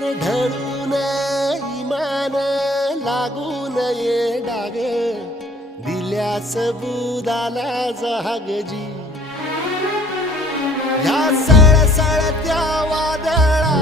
ढळून इमान लागून ये डाग दिल्यास बुदाला जागजी ह्या सळसळत्या वादळा